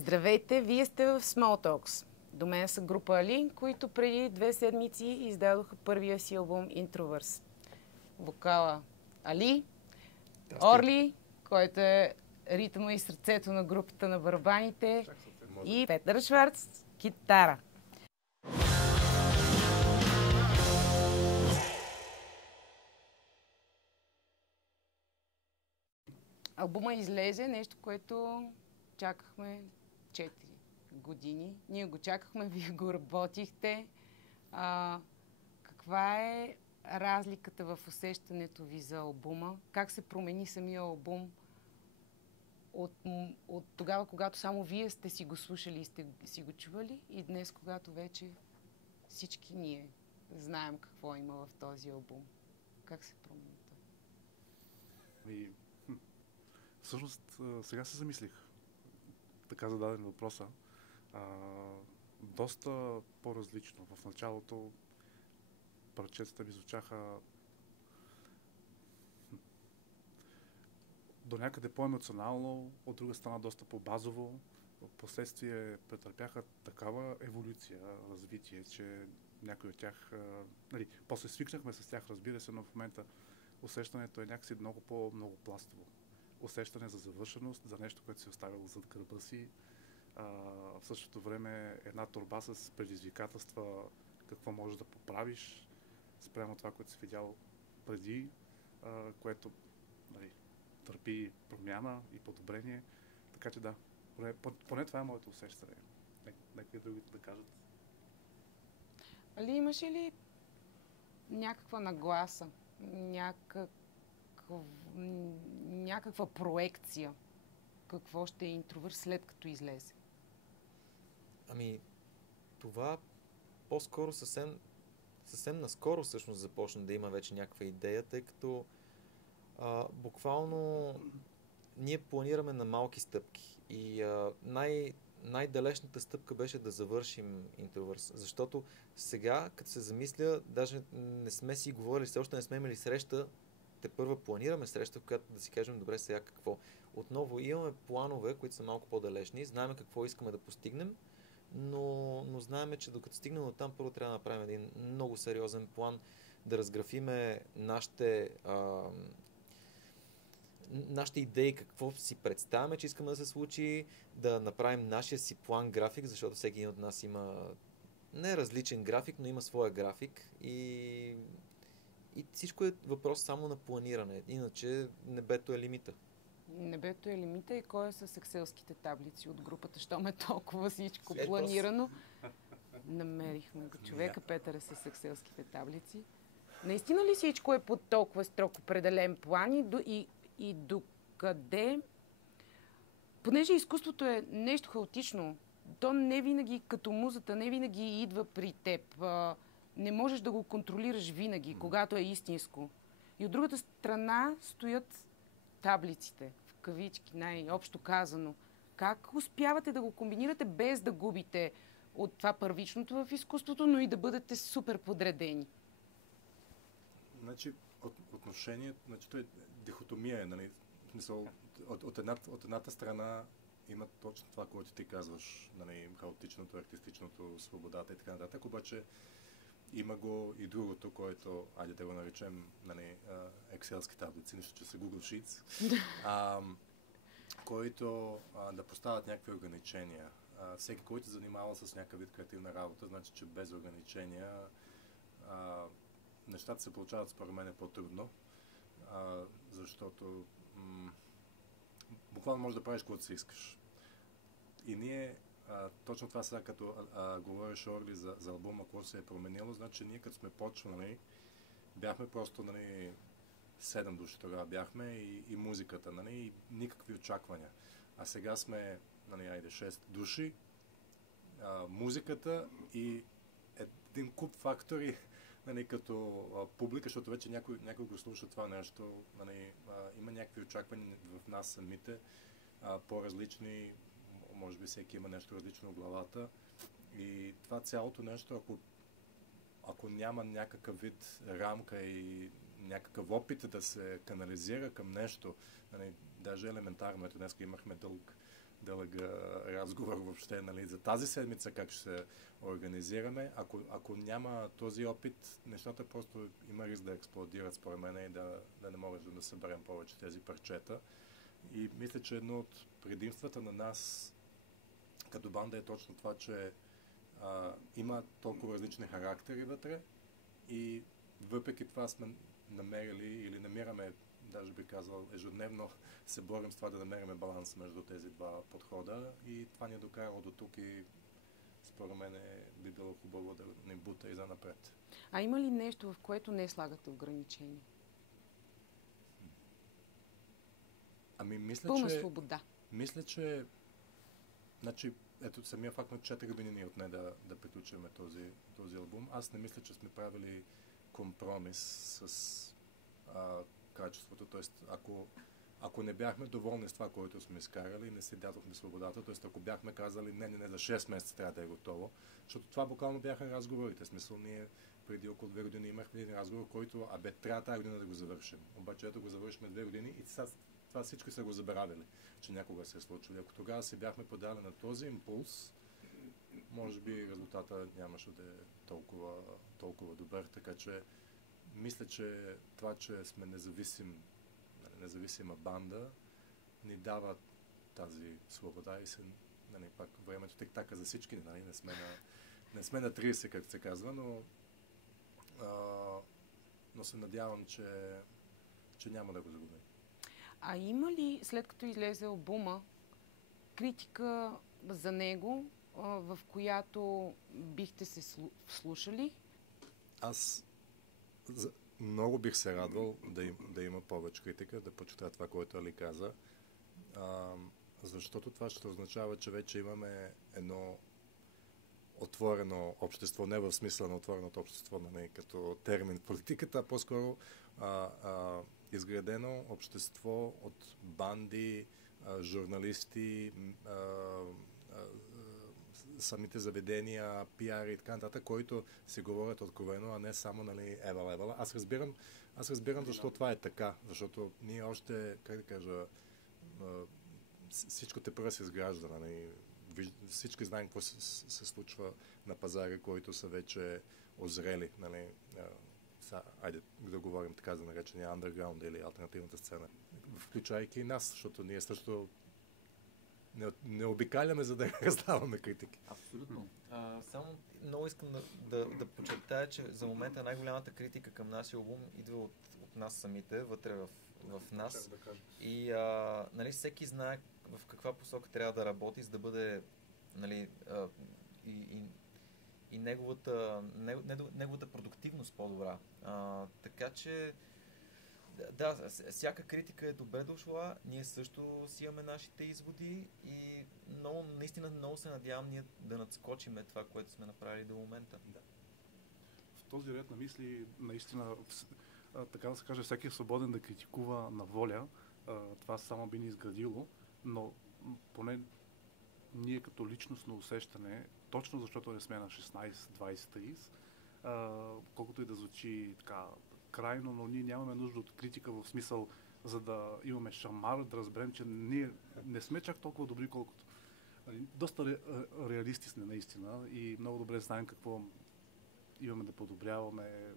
Здравейте, вие сте в Small Talks. До мен са група Али, които преди 2 седмици издадоха първия си албум Introverse. Вокала Али, Орли, който е ритъма и сърцето на групата на барабаните, и Петър Шварц, китара. Албума излезе, нещо, което чакахме 4 години. Ние го чакахме, вие го работихте. Каква е разликата в усещането ви за албума? Как се промени самия албум от тогава, когато само вие сте си го слушали и сте си го чували, и днес, когато вече всички ние знаем какво има в този албум? Как се промени той? Всъщност, сега се замислих. Така зададен въпроса. Доста по-различно. В началото парчетата ми звучаха до някъде по-емоционално, от друга страна доста по-базово. Впоследствие претърпяха такава еволюция, развитие, че някои от тях... после свикнахме с тях, разбира се, но в момента усещането е някакси много пластово. Усещане за завършеност, за нещо, което си оставил зад гърба си. В същото време една торба с предизвикателства, какво можеш да поправиш спрямо това, което си видял преди, което търпи промяна и подобрение. Така че да, поне това е моето усещане. Нека и другите да кажат. Али, имаш ли някаква нагласа, някаква проекция какво ще е Introverse след като излезе? Това по-скоро съвсем наскоро всъщност започна да има вече някаква идея, тъй като буквално ние планираме на малки стъпки и най-далечната стъпка беше да завършим Introverse, защото сега, като се замисля, даже не сме си говорили, все още не сме имали среща, тепърва планираме среща, в която да си кажем добре сега какво. Отново имаме планове, които са малко по-далечни, знаем какво искаме да постигнем, но знаем, че докато стигнем до там, първо трябва да направим един много сериозен план, да разграфиме нашите идеи, какво си представяме, че искаме да се случи, да направим нашия си план график, защото всеки един от нас има не различен график, но има своя график и всичко е въпрос само на планиране. Иначе небето е лимита. Небето е лимита и кой е с екселските таблици от групата, щом е толкова всичко планирано. Намерихме го човека, Петър е с екселските таблици. Наистина ли всичко е под толкова строг определен план и докъде? Понеже изкуството е нещо хаотично, то не винаги, като музата, не винаги идва при теб. Не можеш да го контролираш винаги, когато е истинско. И от другата страна стоят таблиците, в кавички, най-общо казано. Как успявате да го комбинирате без да губите от това първичното в изкуството, но и да бъдете супер подредени? Отношението, то е дихотомия, нали? От едната страна има точно това, което ти казваш, нали, хаотичното, артистичното, свободата и така нататък, обаче има го и другото, което, айде да го наречем, нали, екселски таблици, нищо, че са Google Sheets, които да поставят някакви ограничения. Всеки, който се занимава с някакъв вид креативна работа, значи, че без ограничения нещата се получават според мен по-трудно, защото буквално можеш да правиш каквото си искаш. И ние точно това сега, като говориш, Орли, за албума, какво се е променило, значи ние като сме почвали, бяхме просто, нали, 7 души тогава бяхме и музиката, нали, и никакви очаквания. А сега сме, нали, 6 души, музиката и един куп фактори, нали, като публика, защото вече някой го слуша това нещо, нали, има някакви очаквания в нас самите, по-различни, може би всеки има нещо различно в главата. И това цялото нещо, ако няма някакъв вид рамка и някакъв опит да се канализира към нещо, нали, даже елементарно, ето днес имахме дълъг дълъг разговор въобще, нали, за тази седмица как ще се организираме. Ако няма този опит, нещата просто има риск да експлодират според мен и да не могат да съберем повече тези парчета. И мисля, че едно от предимствата на нас като банда е точно това, че има толкова различни характери вътре и въпреки това сме намерили или намираме, даже би казал, ежедневно се борим с това да намерим баланс между тези два подхода и това ни е докарало до тук и според мен би било хубаво да ни бута и за напред. А има ли нещо, в което не слагате ограничения? Мисля, пълна че... свобода. Мисля, че... Значи, ето самия факт на 4 години ни отне да приключим този албум. Аз не мисля, че сме правили компромис с качеството. Тоест, ако не бяхме доволни с това, което сме изкарали, не си дадохме свободата, т.е. ако бяхме казали не, за 6 месеца трябва да е готово, защото това буквално бяха разговорите. Смисъл, ние преди около 2 години имахме един разговор, който трябва тази година да го завършим. Обаче ето го завършим 2 години и това всички са го забравили, че някога се е случило. Ако тогава се бяхме подали на този импулс, може би резултата нямаше да е толкова добър, така че мисля, че това, че сме независима банда, ни дава тази свобода и пак времето тик-така за всички, нали? Не сме на 30, както се казва, но се надявам, че няма да го загубим. А има ли, след като излезе албума, критика за него, в която бихте се вслушали? Аз много бих се радвал да има повече критика, да почитая това, което Али каза, защото това ще означава, че вече имаме едно отворено общество, не в смисъла на отвореното общество, нали, като термин в политиката, а по-скоро изградено общество от банди, журналисти, самите заведения, пиари и така нататък, които се говорят откровено, а не само, нали, евала. Аз разбирам защо това е така, защото ние още, как да кажа, всичко тепърва се изгражда, нали. Всички знаем какво се случва на пазари, които са вече озрели, нали. Айде да говорим така за наречения underground или алтернативната сцена, включайки и нас, защото ние също не обикаляме, за да раздаваме критики. Абсолютно. Само много искам да подчертая, че за момента най-голямата критика към нашия албум идва от нас самите, вътре в нас. И нали, всеки знае в каква посока трябва да работи, за да бъде, нали, и неговата продуктивност по-добра. Така че да, всяка критика е добре дошла, ние също си имаме нашите изводи и наистина много се надявам ние да надскочим това, което сме направили до момента. Да. В този ред на мисли, наистина, така да се каже, всеки е свободен да критикува на воля. Това само би ни изградило, но поне ние като личностно усещане, точно защото не сме на 16, 20, 30, колкото и да звучи така крайно, но ние нямаме нужда от критика в смисъл, за да имаме шамар, да разберем, че ние не сме чак толкова добри, колкото. Доста реалисти сме наистина и много добре знаем какво имаме да подобряваме,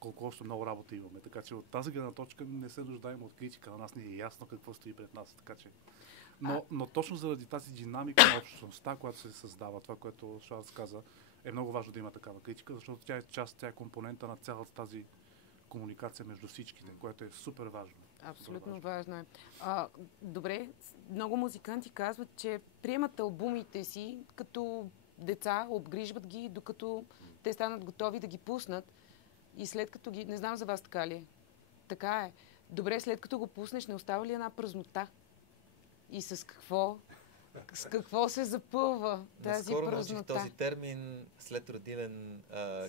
колко още много работа имаме. Така че от тази гледна точка не се нуждаем от критика. На нас не е ясно какво стои пред нас. Така че. Но точно заради тази динамика на общността, която се създава, това, което Шварц каза, е много важно да има такава критика, защото тя е компонента на цялата тази комуникация между всичките, което е супер важно. Абсолютно важно е. Добре, много музиканти казват, че приемат албумите си като деца, обгрижват ги, докато те станат готови да ги пуснат и след като ги... Не знам за вас така ли е? Така е. Добре, след като го пуснеш, не остава ли една празнота? И с какво се запълва тази празнота? Наскоро научих този термин след родилен...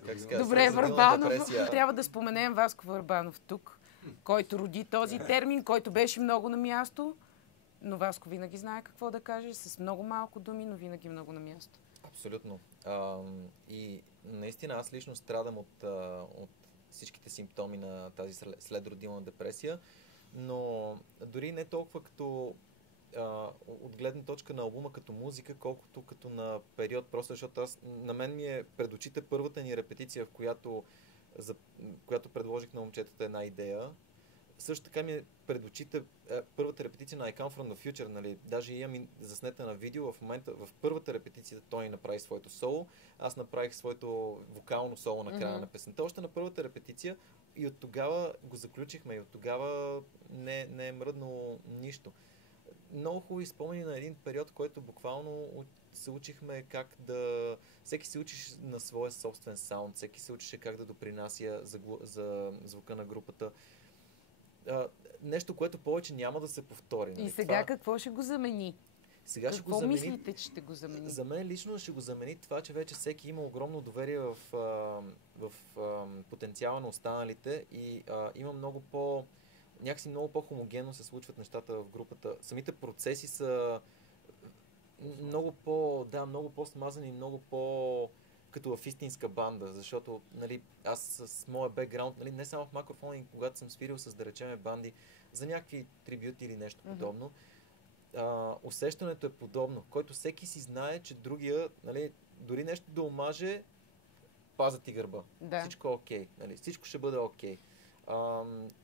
как се казва? Добре, Върбанов. Трябва да споменем Васко Върбанов тук, който роди този термин, който беше много на място, но Васко винаги знае какво да каже, с много малко думи, но винаги много на място. Абсолютно. И наистина аз лично страдам от всичките симптоми на тази следродилна депресия, но дори не толкова като от гледна точка на албума като музика, колкото като на период, просто защото на мен ми е пред очите първата ни репетиция, в която предложих на момчетата една идея. Също така ми е пред очите първата репетиция на I Come From The Future, нали? Даже имам заснета на видео в момента, в първата репетиция той направи своето соло, аз направих своето вокално соло на края на песента. Още на първата репетиция и от тогава го заключихме и от тогава не е мръднало нищо. Много хубави спомени на един период, който буквално се учихме как да... Всеки се учиш на своя собствен саунд, всеки се учеше как да допринася за звука на групата. Нещо, което повече няма да се повтори. И сега какво ще го замени? Сега ще какво мислите, че ще го замени? За мен лично ще го замени това, че вече всеки има огромно доверие в потенциала на останалите и има някакси много по-хомогенно се случват нещата в групата. Самите процеси са много по-смазани, много по- като в истинска банда, защото нали, аз с моя бекграунд, нали, не само в Макрофон, когато съм свирил с, да речем, банди за някакви трибюти или нещо подобно, усещането е подобно, който всеки си знае, че другия, нали, дори нещо да омаже, паза ти гърба. Да. Всичко е окей. Нали, всичко ще бъде окей.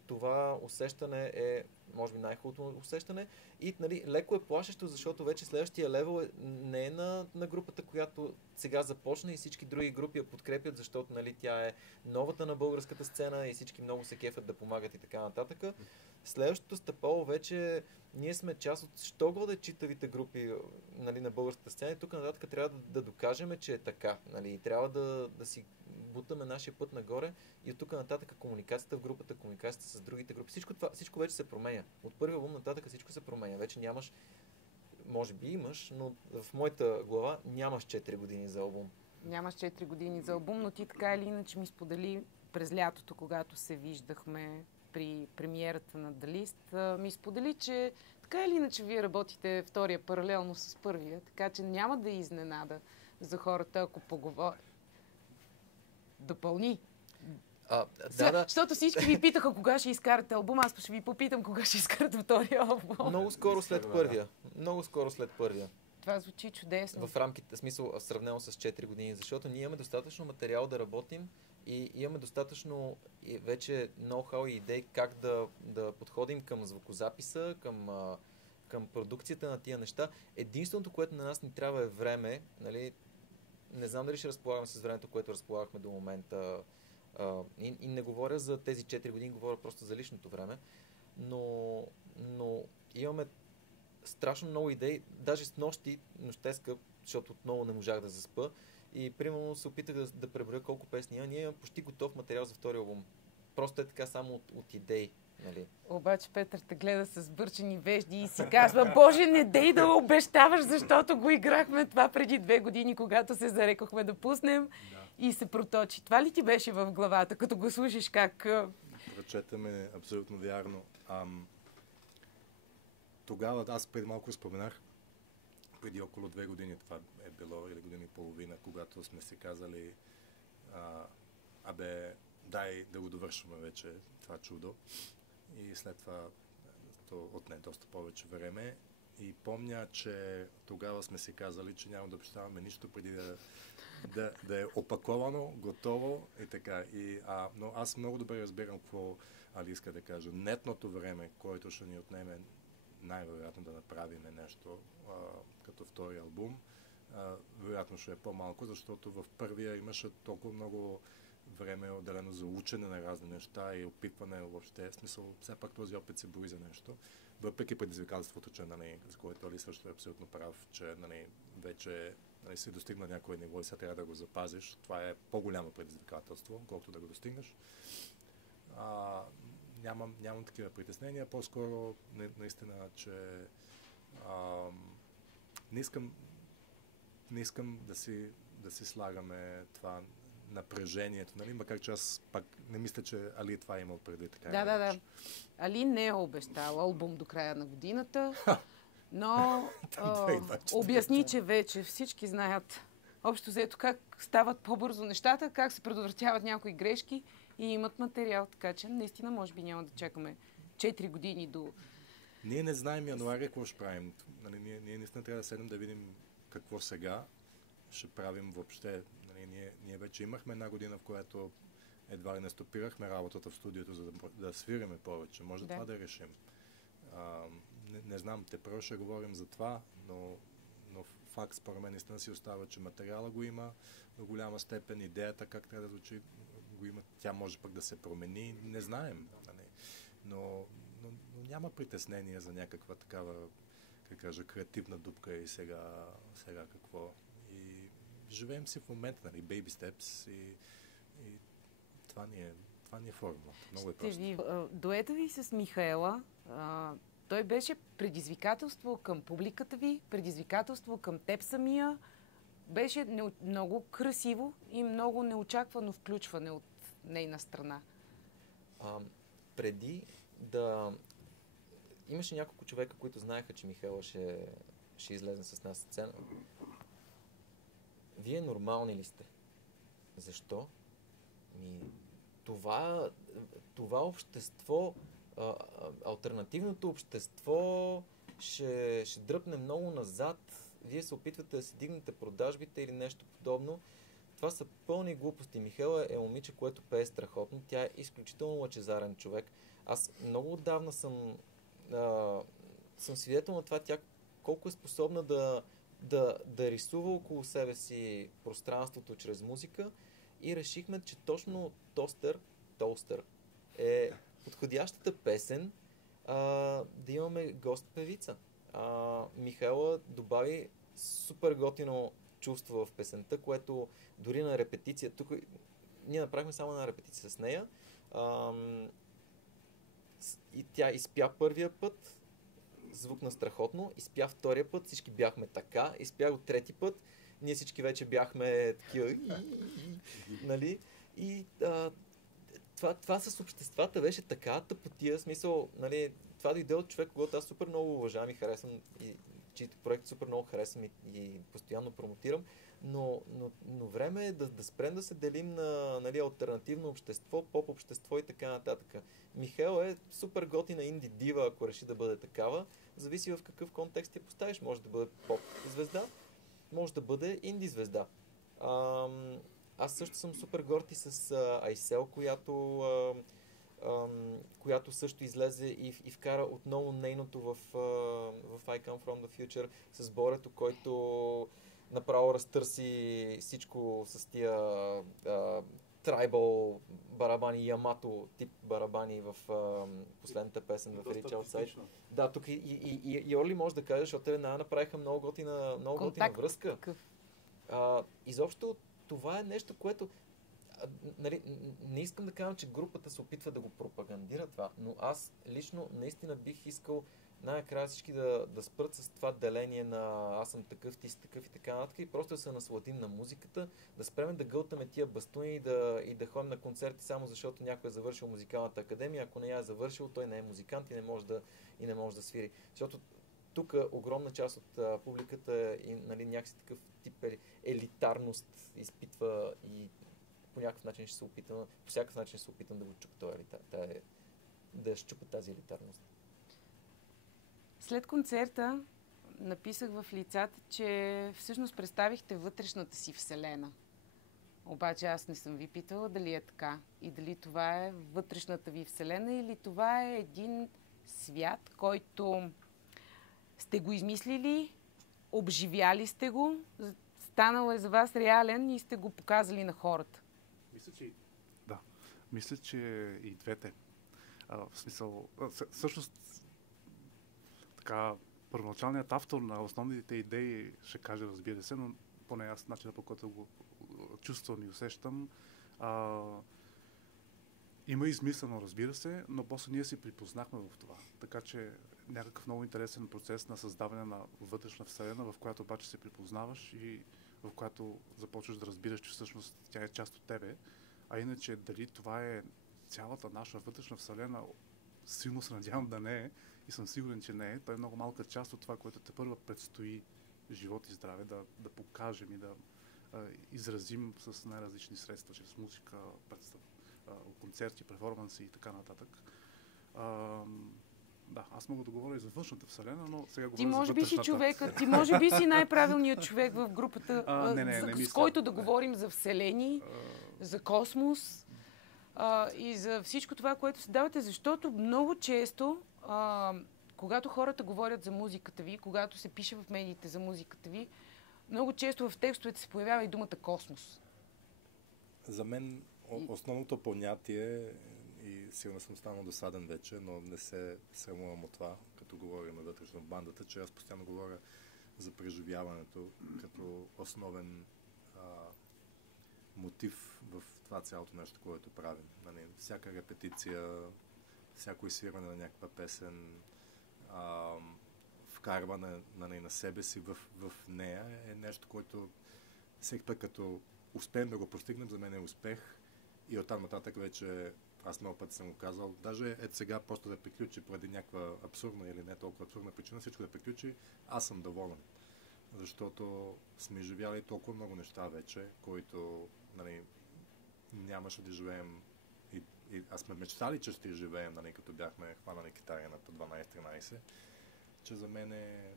Това усещане е, може би, най-хубавото усещане и нали, леко е плашещо, защото вече следващия левел не е на групата, която сега започна и всички други групи я подкрепят, защото нали, тя е новата на българската сцена и всички много се кефят да помагат и така нататък. Следващото стъпало вече ние сме част от що-годе читавите групи нали, на българската сцена и тук нататък трябва да докажем, че е така. Нали, трябва да си бутаме нашия път нагоре и от тук нататък комуникацията в групата, комуникацията с другите групи. Всичко вече се променя. От първия албум нататък всичко се променя. Вече нямаш, може би имаш, но в моята глава нямаш 4 години за албум. Нямаш 4 години за албум, но ти така или иначе ми сподели през лятото, когато се виждахме при премиерата на The List, ми сподели, че така или иначе вие работите втория паралелно с първия, така че няма да изненада за хората, ако поговоря. Допълни. Да. Защото всички ви питаха кога ще изкарате албум, аз ще ви попитам кога ще изкарате втория албум. Много скоро след първия. Много скоро след първия. Това звучи чудесно. В рамките, в смисъл, сравнено с 4 години, защото ние имаме достатъчно материал да работим и имаме достатъчно вече ноу-хау и идеи как да подходим към звукозаписа, към продукцията на тия неща. Единственото, което на нас ни трябва е време, нали, не знам дали ще разполагаме с времето, което разполагахме до момента. И не говоря за тези 4 години, говоря просто за личното време. Но имаме страшно много идеи. Даже с нощеска, защото отново не можах да заспа. И примерно се опитах да преброя колко песни има. Ние имаме почти готов материал за втори албум. Просто е така само от идеи. Нали? Обаче Петър те гледа с бърчени вежди и си казва: Боже, не дей да обещаваш, защото го играхме това преди 2 години, когато се зарекохме да пуснем и се проточи. Това ли ти беше в главата, като го слушаш как... Прочета ме абсолютно вярно. Тогава, аз преди малко споменах, преди около 2 години, това е било, или година и половина, когато сме си казали дай да го довършваме вече това чудо. И след това то отне доста повече време. И помня, че тогава сме си казали, че няма да обещаваме нищо преди да е опаковано, готово и така. Но аз много добре разбирам какво Али иска да кажа. Нетното време, което ще ни отнеме най-вероятно да направим нещо като втори албум, вероятно ще е по-малко, защото в първия имаше толкова много време отделено за учене на разни неща и опитване въобще. В смисъл, все пак този опит се бори за нещо. Въпреки предизвикателството, че, за което Али също е абсолютно прав, че вече си достигна някое ниво и сега трябва да го запазиш. Това е по-голямо предизвикателство, колкото да го достигнеш. Нямам такива притеснения. По-скоро наистина, че не искам да си слагаме това напрежението, нали? Макар че аз пак не мисля, че Али това е имал преди така. Да. Али не е обещал албум до края на годината, но обясни, че вече всички знаят общо взето как стават по-бързо нещата, как се предотвратяват някои грешки и имат материал, така че наистина може би няма да чакаме 4 години до Ние не знаем януари какво ще правим. Нали, ние наистина трябва да седнем да видим какво сега ще правим въобще. Нали, ние вече имахме една година, в която едва ли не стопирахме работата в студиото, за да свириме повече. Може това да решим. Не знам, те първо ще говорим за това, но факт според мен наистина си остава, че материала го има до голяма степен, идеята как трябва да звучи го има, тя може пък да се промени, не знаем. Нали. Но няма притеснение за някаква такава, как кажа, креативна дупка и сега какво. И живеем си в момента, нали, baby steps и това ни е формула. Много е просто. Дуета ви с Михаела, той беше предизвикателство към публиката ви, предизвикателство към теб самия. Беше много красиво и много неочаквано включване от нейна страна. Преди да... Имаше няколко човека, които знаеха, че Михаела ще излезе с нас сцена. Вие нормални ли сте? Защо? Това общество, алтернативното общество ще дръпне много назад. Вие се опитвате да си дигнете продажбите или нещо подобно. Това са пълни глупости. Михаела е момиче, което пее страхотно. Тя е изключително лъчезарен човек. Аз много отдавна съм свидетел на това, тя колко е способна да рисува около себе си пространството чрез музика и решихме, че точно Толстър е подходящата песен да имаме гост-певица. Михаела добави супер готино чувство в песента, което дори на репетиция, тук ние направихме само на репетиция с нея, и тя изпя първия път, звукна страхотно, изпя втория път, всички бяхме така, изпя го трети път, ние всички вече бяхме такива, нали, и това с обществата беше така тъпотия, смисъл, нали, това дойде от човек, когато аз супер много уважавам и харесвам, и чието проект супер много харесвам и постоянно промотирам, но време е да спрем да се делим на, нали, алтернативно общество, поп общество и така нататък. Михаел е супер готина инди дива, ако реши да бъде такава, зависи в какъв контекст я поставиш. Може да бъде поп звезда, може да бъде инди звезда. Аз също съм супер горти с Айсел, която също излезе и вкара отново нейното в I Come From The Future с Борето, който направо разтърси всичко с тия трайбал барабани, Ямато тип барабани в последната песен в Reach Outside. Да, тук и Орли може да каже, защото те направиха много готина връзка. Изобщо това е нещо, което нали, не искам да кажа, че групата се опитва да го пропагандира това, но аз лично наистина бих искал най-накрая всички да спрат с това деление на аз съм такъв, ти си такъв и така нататък и просто да се насладим на музиката, да спреме да гълтаме тия бастуни и да ходим на концерти само защото някой е завършил музикалната академия, ако не я е завършил, той не е музикант и не може да свири. Защото тук огромна част от публиката и нали, някакси такъв тип елитарност изпитва и по всякакъв начин ще се опитам да го чупа да щупа тази елитарност. След концерта написах в лицата, че всъщност представихте вътрешната си вселена. Обаче аз не съм ви питала дали е така и дали това е вътрешната ви вселена или това е един свят, който сте го измислили, обживяли сте го, станал е за вас реален и сте го показали на хората. Мисля, че и двете. В смисъл, всъщност, така, първоначалният автор на основните идеи ще каже, разбира се, но поне аз начинът, по който го чувствам и усещам, има измислено, разбира се, но после ние си припознахме в това. Така че някакъв много интересен процес на създаване на вътрешна вселена, в която обаче се припознаваш и в която започваш да разбираш, че всъщност тя е част от тебе. А иначе дали това е цялата наша вътрешна вселена, силно се надявам да не е и съм сигурен, че не е. Това е много малка част от това, което те първа предстои живот и здраве да покажем и да изразим с най-различни средства, чрез музика, концерти, перформанси и така нататък. Да, аз мога да говоря и за външната вселена, но сега говоря Ти за може би си вътрешната. човекът, ти може би си най-правилният човек в групата, не с който да говорим за вселени, за космос и за всичко това, което се давате, защото много често, когато хората говорят за музиката ви, когато се пише в медиите за музиката ви, много често в текстовете се появява и думата космос. За мен основното понятие, и сигурно съм станал досаден вече, но не се срамувам от това, като говорим вътрешно в бандата, че аз постоянно говоря за преживяването като основен мотив в това цялото нещо, което правим. Всяка репетиция, всяко изсвирване на някаква песен, вкарване на себе си в нея е нещо, което всеки път като успеем да го постигнем, за мен е успех и оттам нататък вече аз много пъти съм го казал, даже ето сега просто да приключи поради някаква абсурдна или не толкова абсурдна причина, всичко да приключи, аз съм доволен. Защото сме живяли толкова много неща вече, които нямаше да живеем и аз сме мечтали, че ще живеем, като бяхме хванали китари на по 12-13, че за мен е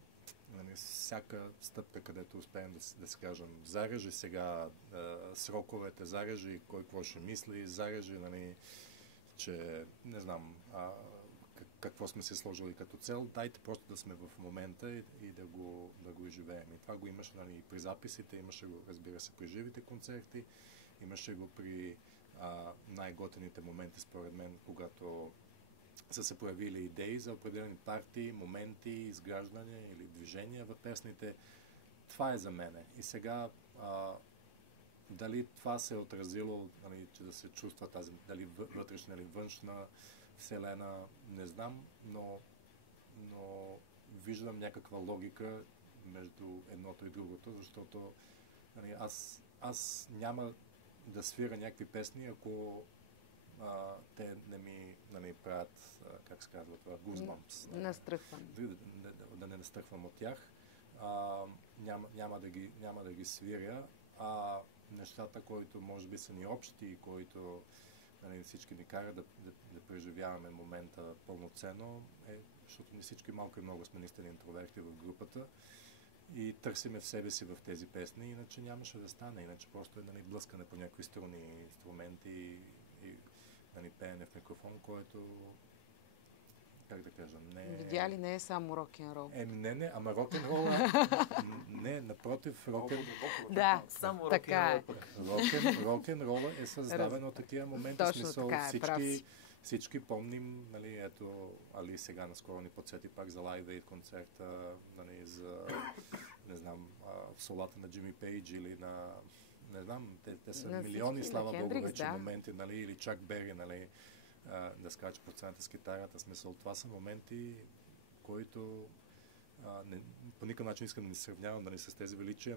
всяка стъпка, където успеем да си кажем, зарежи сега сроковете, зарежи кой какво ще мисли, зарежи, че не знам какво сме си сложили като цел, дайте просто да сме в момента и да го живеем. И това го имаше и при записите, имаше го, разбира се, при живите концерти, имаше го при най-готените моменти, според мен, когато са се появили идеи за определени партии, моменти, изграждане или движения в песните. Това е за мене. И сега дали това се е отразило, че да се чувства тази, дали вътрешна или външна вселена, не знам, но виждам някаква логика между едното и другото, защото аз няма да свира някакви песни, ако те не ми правят, как се казва това, гузбампс. Настръхвам. Да не настръхвам от тях. Няма да ги свиря. Нещата, които може би са ни общи и които всички ни карат да преживяваме момента пълноценно, защото ни всички малко и много сме наистина интроверти в групата и търсиме в себе си в тези песни, иначе нямаше да стане, иначе просто е блъскане по някои струни, инструменти и пеене в микрофон, който, как да кажа, не е... Видя ли, не е само рок-н-рол? Не, ама рок-н-рол не, напротив, Да, само така рок-н-рол е създаван от такива моменти, точно смисъл така всички помним, ето Али сега наскоро ни подсети пак за Live Aid концерта, за, не знам, солата на Джимми Пейдж или на, не знам, те са милиони, слава Богу, вече моменти, или Чак Бери, да скача по сцената с китарата, смисъл, това са моменти, които по никакъв начин искам да ни сравнявам с тези величия,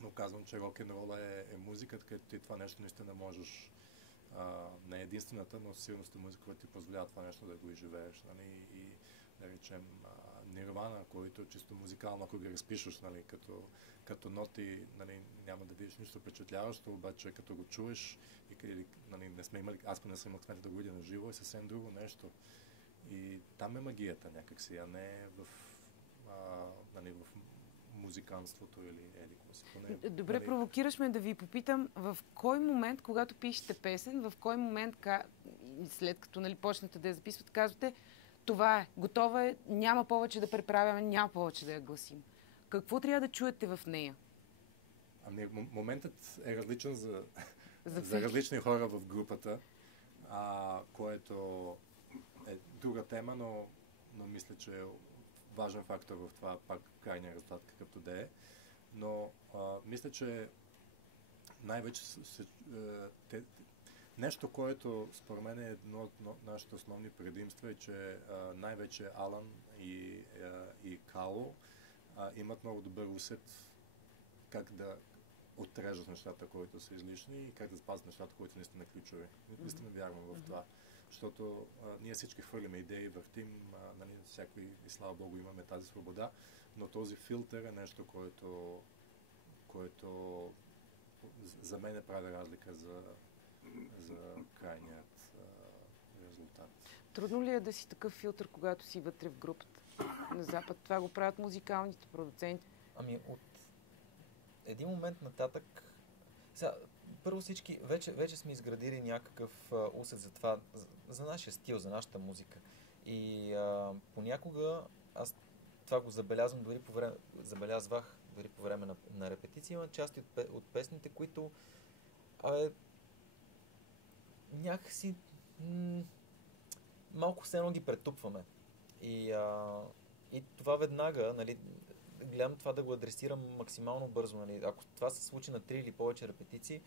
но казвам, че рок-н-рола е музиката, където ти това нещо наистина можеш. Не е единствената, но сигурно сте музика, която ти позволява това нещо да го изживееш. И да речем Нирвана, който чисто музикално, ако ги разпишеш като ноти, няма да видиш нищо впечатляващо, обаче като го чуеш и не сме имали, аз не съм имал късмет да го видя на живо, е съвсем друго нещо. И там е магията някакси, а не в музиканството или какво си. Добре, провокираш ме да ви попитам, в кой момент, когато пишете песен, в кой момент, след като почнете да я записвате, казвате, това е, готова е, няма повече да преправяме, няма повече да я гласим. Какво трябва да чуете в нея? Моментът е различен за различни хора в групата, което е друга тема, но мисля, че е важен фактор в това пак крайния резултат, какъвто да е. Но мисля, че най-вече нещо, което според мен е едно от нашите основни предимства, е, че най-вече Алан и Кало имат много добър усет как да отрежат нещата, които са излишни и как да запазят нещата, които наистина ключови. Наистина вярвам в това. Защото ние всички хвърляме идеи, въртим, всякакви, и слава Богу, имаме тази свобода, но този филтър е нещо, което за мен прави разлика за крайният резултат. Трудно ли е да си такъв филтър, когато си вътре в групата? На Запад това го правят музикалните продуценти. Ами от един момент нататък, сега, първо всички, вече сме изградили някакъв усет за това, за нашия стил, за нашата музика. И понякога аз това го забелязвам забелязвах дори по време на репетиции. Има части от песните, които някакси малко все едно ги претупваме. И това веднага, нали, гледам това да го адресирам максимално бързо. Нали. Ако това се случи на 3 или повече репетиции,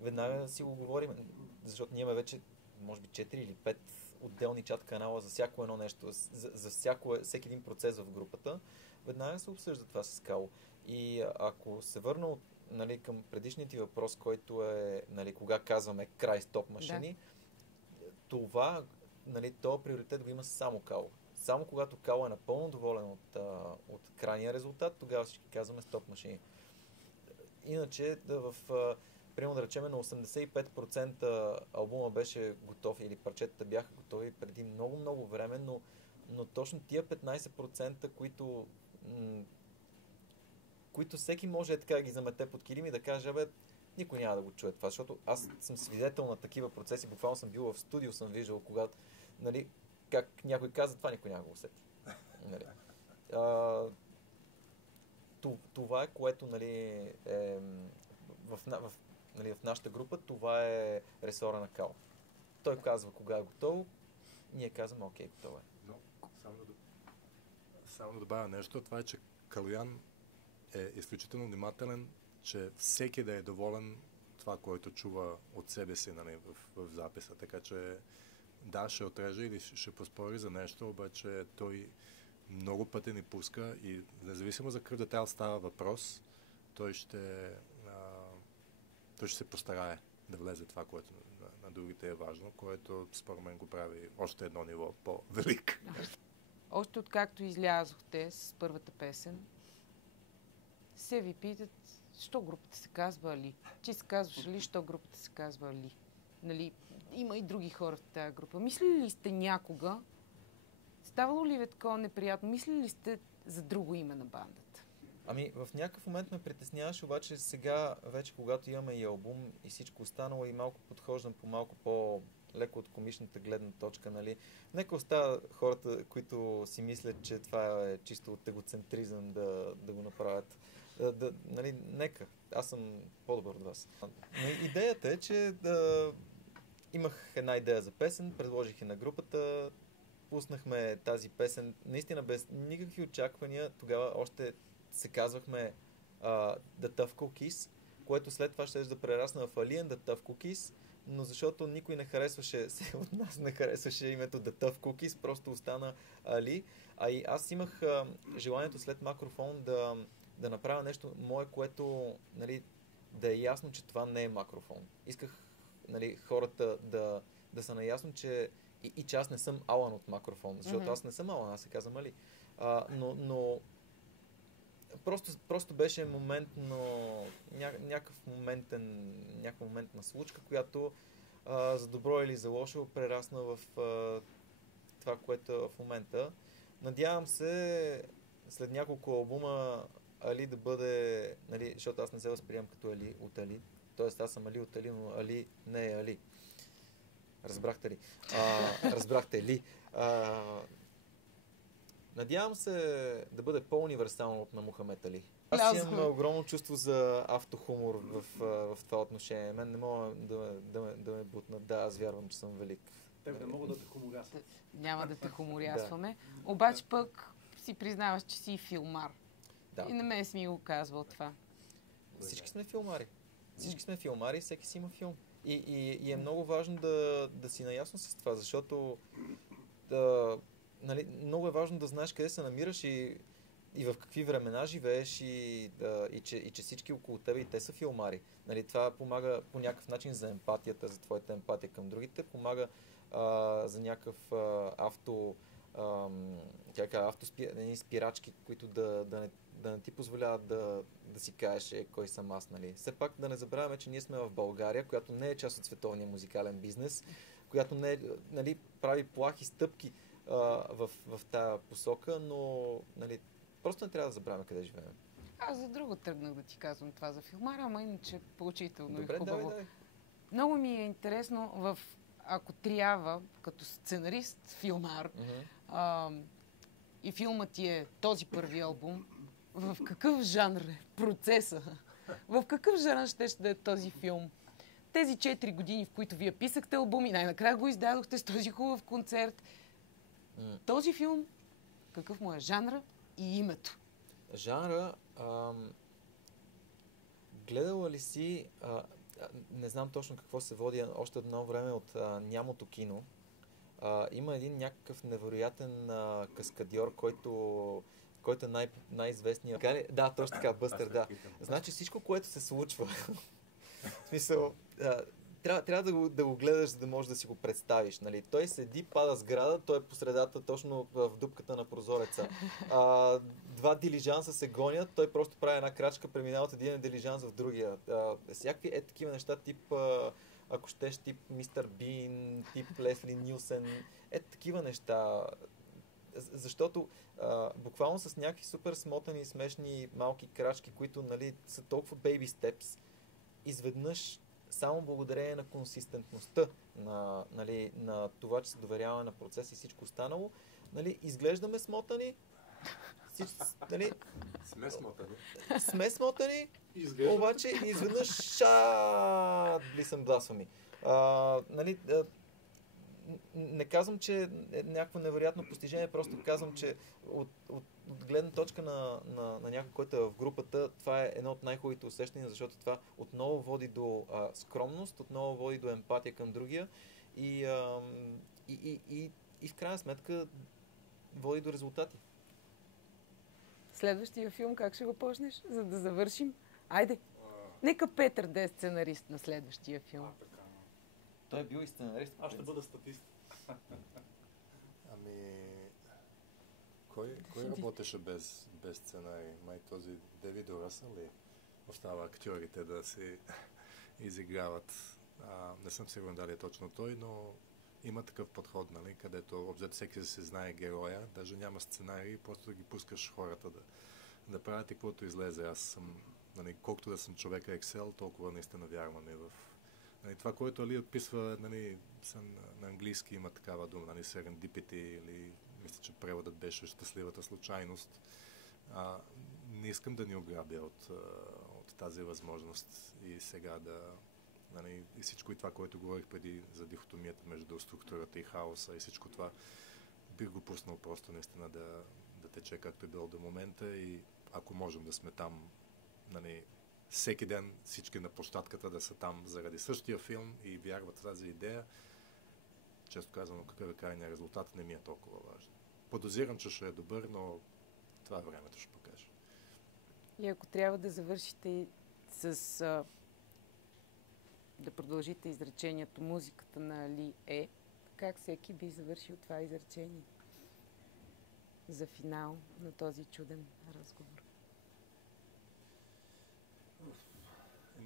веднага си го говорим, защото ние имаме вече, може би, 4 или 5 отделни чат канала за всяко едно нещо, за всеки един процес в групата. Веднага се обсъжда това с Кало. И ако се върна нали, към предишния ти въпрос, който е, нали, кога казваме край стоп машини, това, нали, този приоритет го има само Кало. Само когато Кало е напълно доволен от крайния резултат, тогава всички казваме стоп машини. Иначе примерно да речем на 85% албума беше готов или парчетата бяха готови преди много време, но точно тия 15%, които всеки може така да ги замете под килим и да каже, никой няма да го чуе това, защото аз съм свидетел на такива процеси, буквално съм бил в студио, съм виждал, когато, нали, как някой каза, това никой няма го усети. Нали. Това е, което, нали, е в нашата група, това е ресора на Кал. Той казва кога е готово, ние казваме окей, готово е. Но само да добавя нещо, това е, че Калоян е изключително внимателен, че всеки да е доволен това, което чува от себе си, нали, в записа. Така че да, ще отреже или ще поспори за нещо, обаче той много пъти ни пуска и независимо за какъв детайл става въпрос, той ще се постарае да влезе това, което на другите е важно, което според мен го прави още едно ниво по-велик. Още откакто излязохте с първата песен, се ви питат, що групата се казва Али? Ти се казваш Али, що групата се казва Али? Нали, има и други хора в тази група. Мислили ли сте някога, ставало ли ви такова неприятно, мислили ли сте за друго име на бандата? Ами, в някакъв момент ме притесняваше, обаче сега, вече когато имаме и албум и всичко останало и малко подхождам по малко по-леко от комичната гледна точка, нали. Нека остава хората, които си мислят, че това е чисто от егоцентризъм да го направят. Нали, нека. Аз съм по-добър от вас. Но идеята е, че имах една идея за песен, предложих я на групата, пуснахме тази песен, наистина без никакви очаквания. Тогава още се казвахме The Tough Cookies, което след това ще да прерасна в Ali and The Tough Cookies, но защото никой не харесваше, от нас не харесваше името The Tough Cookies, просто остана Ali. А и аз имах желанието след Макрофон да направя нещо мое, което, нали, да е ясно, че това не е Макрофон. Исках, нали, хората да са наясно, че и че аз не съм Алан от Макрофон, защото аз не съм Алан, аз се казвам Али. Но просто беше някаква моментна случка, която за добро или за лошо прерасна в това, което е в момента. Надявам се след няколко албума Али да бъде, нали, защото аз не се възприемам като Али от Али. Тоест аз съм Али от Али, но Али не е Али. Разбрахте ли? Разбрахте ли? Надявам се да бъде по-универсално от на Мухамед Али. Аз имам огромно чувство за автохумор в това отношение. Мен не мога да ме бутнат. Да, аз вярвам, че съм велик. Тебе не мога да те хуморясват. Няма да те хуморясваме. Да. Обаче пък си признаваш, че си филмар. Да. И не ме си ми го казвал това. Всички сме филмари. Всички сме филмари, всеки си има филм. И е много важно да си наясно с това, защото нали, много е важно да знаеш къде се намираш и в какви времена живееш и че всички около тебе и те са филмари. Нали, това помага по някакъв начин за емпатията, за твоята емпатия към другите, помага за някакъв спирачки, които да не ти позволяват да си кажеш кой съм аз. Нали. Все пак да не забравяме, че ние сме в България, която не е част от световния музикален бизнес, която не е, нали, прави плахи стъпки в тази посока, но нали, просто не трябва да забравяме къде живеем. Аз за друго тръгнах да ти казвам това за Филмара, ама иначе поучително Добре, и хубаво. давай. Много ми е интересно ако трябва, като сценарист, филмар, и филмът ти е този първи албум, в какъв жанр е процеса? В какъв жанр ще да е този филм? Тези 4 години, в които вие писахте албуми, най-накрая го издадохте с този хубав концерт. Този филм, какъв му е жанра и името? Жанра, гледала ли си, не знам точно какво се води още едно време от нямото кино. Има един някакъв невероятен каскадьор, който е най-известният. Да, точно така, Бъстър, да. Значи всичко, което се случва, в смисъл, трябва да го гледаш, за да можеш да си го представиш. Нали? Той седи, пада сграда, той е по средата, точно в дупката на прозореца. Два дилижанса се гонят, той просто прави една крачка, преминава от един дилижанс в другия. Всякакви такива неща, тип, ако щеш, тип Мистер Бин, тип Лесли Нилсен, такива неща. Защото буквално с някакви супер смотани, смешни, малки крачки, които нали, са толкова baby steps, изведнъж само благодарение на консистентността, на това, че се доверяваме на процес и всичко останало, нали, изглеждаме смотани, нали, сме смотани, обаче изведнъж блисъм бласфеми. Нали, не казвам, че е някакво невероятно постижение, просто казвам, че от гледна точка на някой, който е в групата, това е едно от най-хубавите усещания, защото това отново води до скромност, отново води до емпатия към другия и в крайна сметка води до резултати. Следващия филм как ще го почнеш, за да завършим? Айде! Нека Петър да е сценарист на следващия филм. Той е бил и сценарист. Аз ще бъда статист. Кой работеше без сценарий? Май този Девид Ръсъл ли остава актьорите да се изиграват? Не съм сигурен дали е точно той, но има такъв подход, нали, където обзет всеки се знае героя, даже няма сценарий, просто ги пускаш хората да правят и каквото излезе. Аз съм, нали, колкото да съм човека Excel, толкова наистина вярваме в нали, това, което Али отписва, нали, на английски има такава дума, нали, serendipity, или мисля, че преводът беше щастливата случайност. Не искам да ни ограбя от тази възможност и сега нали, и всичко и това, което говорих преди за дихотомията между структурата и хаоса и всичко това, бих го пуснал просто наистина да тече както е било до момента и ако можем да сме там, нали, всеки ден всички на площадката да са там заради същия филм и вярват в тази идея, често казано, какъв е крайният резултат, не ми е толкова важно. Подозирам, че ще е добър, но това времето ще покаже. И ако трябва да завършите с да продължите изречението, музиката на Али е, как всеки би завършил това изречение за финал на този чуден разговор?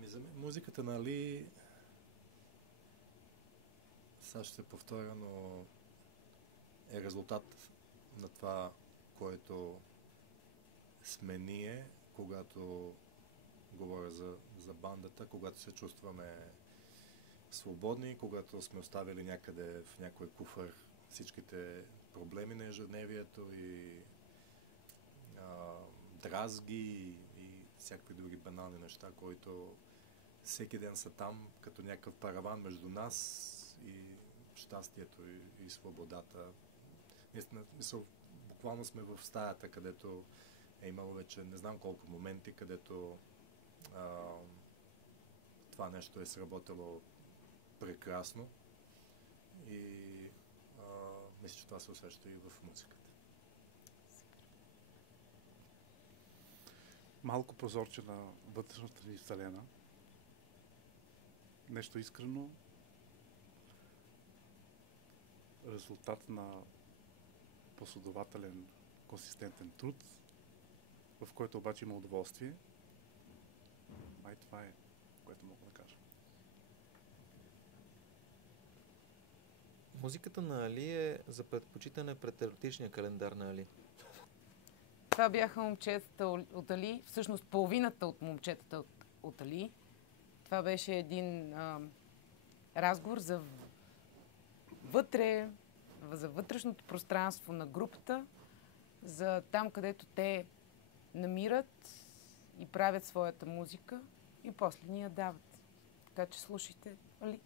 За мен музиката на Али, сега ще се повторя, но е резултат на това, което сме ние, когато говоря за бандата, когато се чувстваме свободни, когато сме оставили някъде в някой куфър всичките проблеми на ежедневието и дразги и всякакви други банални неща, които всеки ден са там, като някакъв параван между нас и щастието и свободата. Наистина, буквално сме в стаята, където е имало вече не знам колко моменти, където това нещо е сработило прекрасно и мисля, че това се усеща и в музиката. Малко прозорче на вътрешната ни вселена. Нещо искрено. Резултат на последователен, консистентен труд, в който обаче има удоволствие. Май това е, което мога да кажа. Музиката на Али е за предпочитане пред еротичния календар на Али. Това бяха момчетата от Али, всъщност половината от момчетата от Али. Това беше един разговор за вътрешното пространство на групата, за там, където те намират и правят своята музика и после ни я дават. Така че слушайте Али.